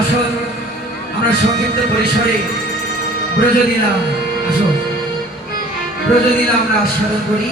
আসুন আমরা সংক্ষিপ্ত পরিসরে ব্রজ দিলাম আসুন। ব্রজ দিলাম আমরা আস্বাদন করি।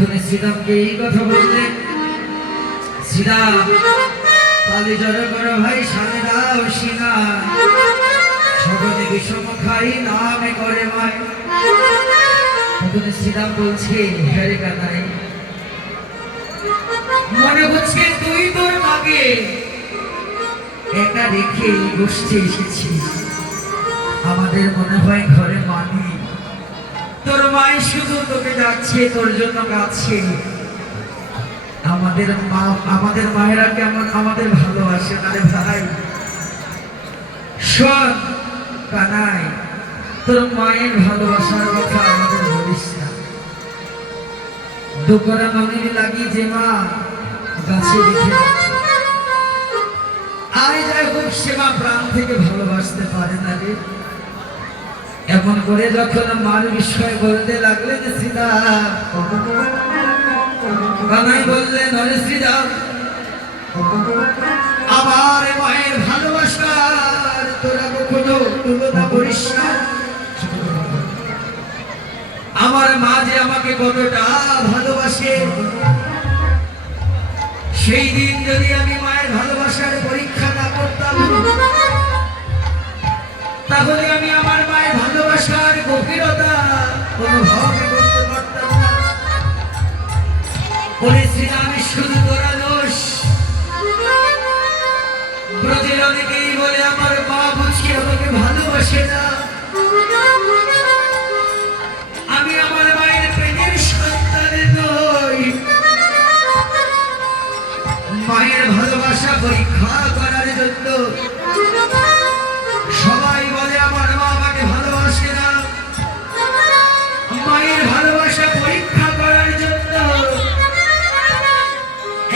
তখন শ্রীরামকে এই কথা বললেন করো ভাই সামনে দাও সকলে বিষম খাই, নামে করে মাই তখন বলছে, হ্যারে মনে হচ্ছে তুই তোর মাকে একা রেখে গোষ্ঠী এসেছিস। আমাদের মনে হয় ঘরে মানি তোর মাই শুধু তোকে যাচ্ছে তোর জন্য কাছে আমাদের মা, আমাদের মায়েরা কেমন আমাদের ভালোবাসে রে ভাই? শোন, কানাই, তোর মায়ের ভালোবাসার কথা আমাদের বলিস না। দুকরা নদীর লাগি যে মা গাছে রেখে যাই হোক, সে মা প্রাণ থেকে ভালোবাসতে পারে না রে। এমন করে যখন মার বিষয় বলতে লাগলেন সীতা কানাই বললেন হরে শ্রীরাম আমার মায়ের ভালোবাসার তোরা কখনো তুলনা করিস আমার মা যে আমাকে কতটা ভালোবাসে, সেই দিন যদি আমি মায়ের ভালোবাসার পরীক্ষা না করতাম, তাহলে আমি আমার বলেছিলাম শুধু তোরা দোষ। ব্রজের অনেকেই বলে আমার মা বুঝি আমাকে ভালোবাসে না।